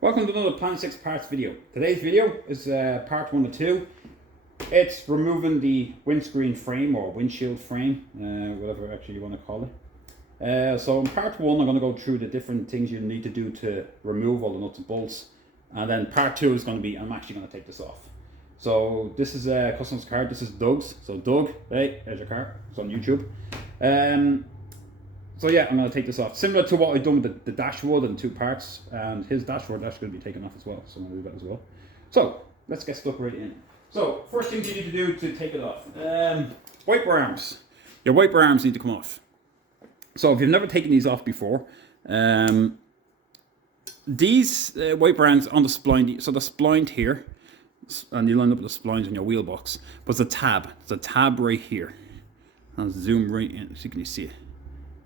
Welcome to another Plan 6 parts video. Today's video is part 1 of 2. It's removing the windscreen frame or windshield frame, whatever actually you want to call it. So in part 1 I'm going to go through the different things you need to do to remove all the nuts and bolts. And then part 2 is going to be, I'm actually going to take this off. So this is a customer's car, this is Doug's. So Doug, hey, there's your car, it's on YouTube. So yeah, I'm going to take this off. Similar to what I've done with the dashboard in 2 parts, and his dashboard is going to be taken off as well, so I'm going to do that as well. So, let's get stuck right in. So, first thing you need to do to take it off. Wiper arms. Your wiper arms need to come off. So, if you've never taken these off before, these wiper arms on the spline, so the spline here, and you line up the splines on your wheel box, but it's a tab. It's a tab right here. I'll zoom right in so you can see it.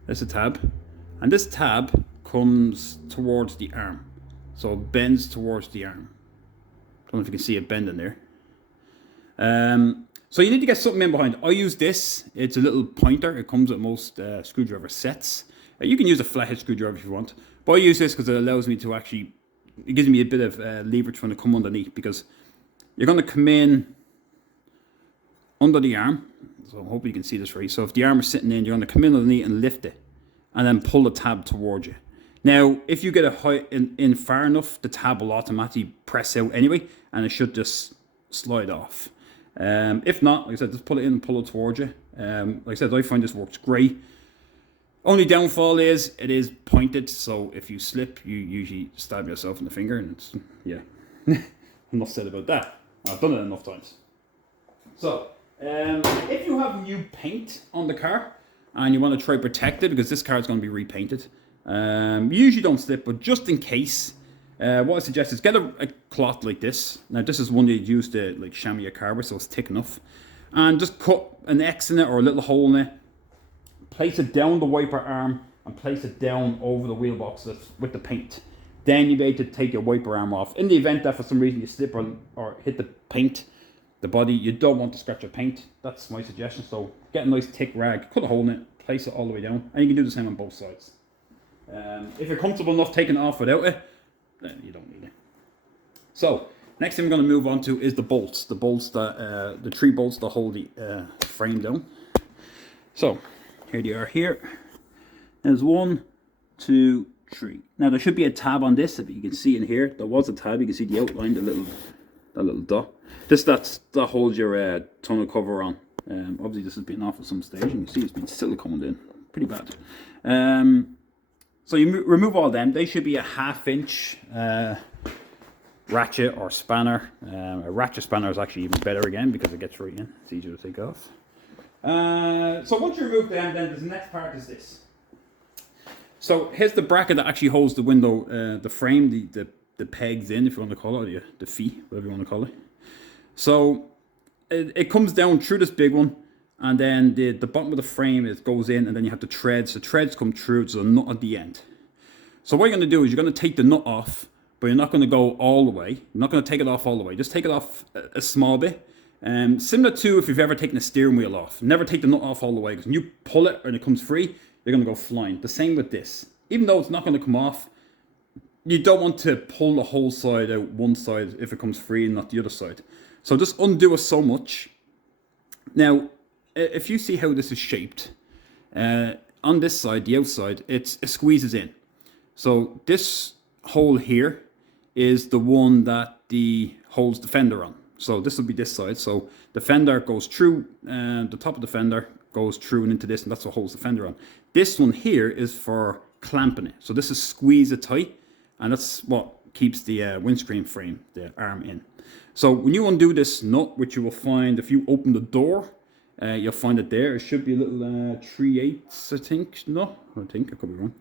There's a tab, and this tab comes towards the arm, so it bends towards the arm. Don't know if you can see it bending there. So you need to get something in behind. I use this. It's a little pointer. It comes with most screwdriver sets. You can use a flathead screwdriver if you want, but I use this because it allows me to actually, it gives me a bit of leverage when I come underneath, because you're going to come in under the arm. So I hope you can see this right. So if the arm is sitting in, you're going to come in underneath and lift it, and then pull the tab towards you. Now, if you get it high in far enough, the tab will automatically press out anyway, and it should just slide off. If not, like I said, just pull it in and pull it towards you. Like I said, I find this works great. Only downfall is it is pointed, so if you slip, you usually stab yourself in the finger, and it's, yeah. Enough said about that. I've done it enough times. So, if you have new paint on the car and you want to try protect it, because this car is going to be repainted, you usually don't slip, but just in case, what I suggest is get a cloth like this. Now this is one that you'd use to like chamois your car with, so it's thick enough, and just cut an X in it or a little hole in it, place it down the wiper arm and place it down over the wheel box with the paint. Then you'll be able to take your wiper arm off. In the event that for some reason you slip or hit the paint, the body, you don't want to scratch your paint. That's my suggestion. So get a nice thick rag, cut a hole in it, place it all the way down, and you can do the same on both sides. If you're comfortable enough taking it off without it, then you don't need it. So next thing we're going to move on to is the bolts. The bolts that the 3 bolts that hold the frame down. So here they are. Here, there's 1, 2, 3. Now there should be a tab on this. If you can see in here, there was a tab. You can see the outline, that little dot. That holds your tonneau cover on. Obviously this has been off at some stage, and you see it's been siliconed in. Pretty bad. So you remove all them. They should be a 1/2 inch ratchet or spanner. A ratchet spanner is actually even better again, because it gets right in. It's easier to take off. So once you remove them, then the next part is this. So here's the bracket that actually holds the window, the frame, the pegs in, if you want to call it, or the feet, whatever you want to call it. So it comes down through this big one, and then the bottom of the frame goes in, and then you have the treads. The treads come through to the nut at the end. So what you're going to do is you're going to take the nut off, but you're not going to go all the way. You're not going to take it off all the way. Just take it off a small bit. Similar to if you've ever taken a steering wheel off. Never take the nut off all the way, because when you pull it and it comes free, you're going to go flying. The same with this. Even though it's not going to come off, you don't want to pull the whole side out one side if it comes free and not the other side. So just undo it so much. Now, if you see how this is shaped, on this side, the outside, it squeezes in. So this hole here is the one that holds the fender on. So this will be this side. So the fender goes through, the top of the fender goes through and into this, and that's what holds the fender on. This one here is for clamping it. So this is squeeze it tight, and that's what keeps the windscreen frame, the arm in. So when you undo this nut, which you will find if you open the door, you'll find it there. It should be a little 3/8, I think. No, I could be wrong.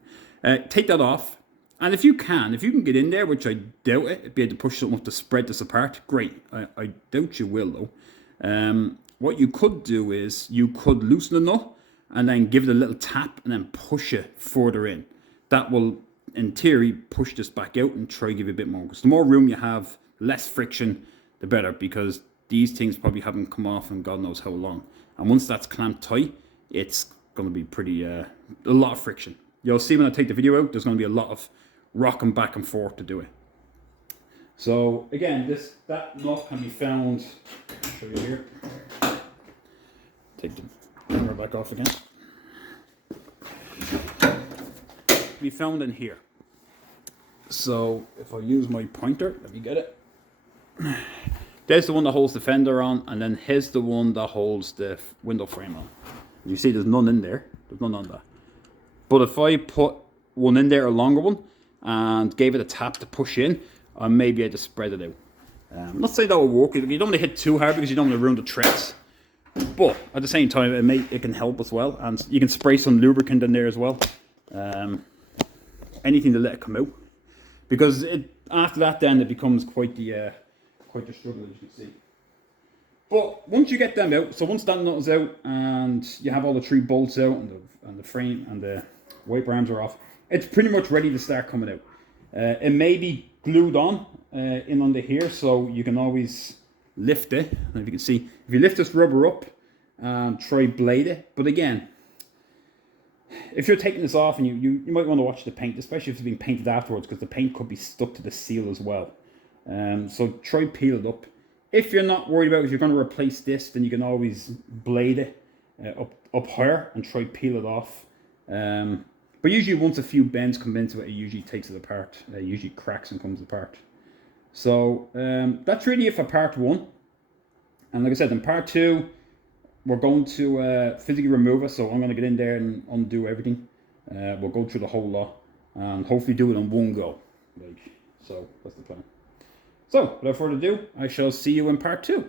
Take that off, and if you can get in there, which I doubt it, be able to push something up to spread this apart, great. I doubt you will though. What you could do is you could loosen the nut and then give it a little tap and then push it further in. That will, in theory, push this back out and try to give you a bit more. Because the more room you have, less friction, the better. Because these things probably haven't come off in God knows how long. And once that's clamped tight, it's going to be pretty, a lot of friction. You'll see when I take the video out, there's going to be a lot of rocking back and forth to do it. So again, that nut can be found, I'll show you here. Take the camera back off again. Be found in here. So if I use my pointer, let me get it. There's the one that holds the fender on, and then here's the one that holds the window frame on. You see there's none in there. There's none on that. But if I put one in there, a longer one, and gave it a tap to push in, maybe I just spread it out. I'm not saying that will work. You don't want to hit too hard because you don't want to ruin the threads. But at the same time, it can help as well. And you can spray some lubricant in there as well. Anything to let it come out. Because after that, then it becomes quite the struggle, as you can see. But once you get them out, so once that nut is out and you have all the 3 bolts out and the frame and the wiper arms are off, it's pretty much ready to start coming out. It may be glued on in under here, so you can always lift it. And if you can see, if you lift this rubber up and try blade it, but again, if you're taking this off and you might want to watch the paint, especially if it's being painted afterwards, because the paint could be stuck to the seal as well. So try peel it up. If you're not worried about if you're going to replace this, then you can always blade it up higher and try peel it off. But usually once a few bends come into it, it usually takes it apart. It usually cracks and comes apart. So that's really it for part 1. And like I said, in part 2, we're going to physically remove it. So I'm going to get in there and undo everything. We'll go through the whole lot and hopefully do it in one go. So that's the plan. So without further ado, I shall see you in part 2.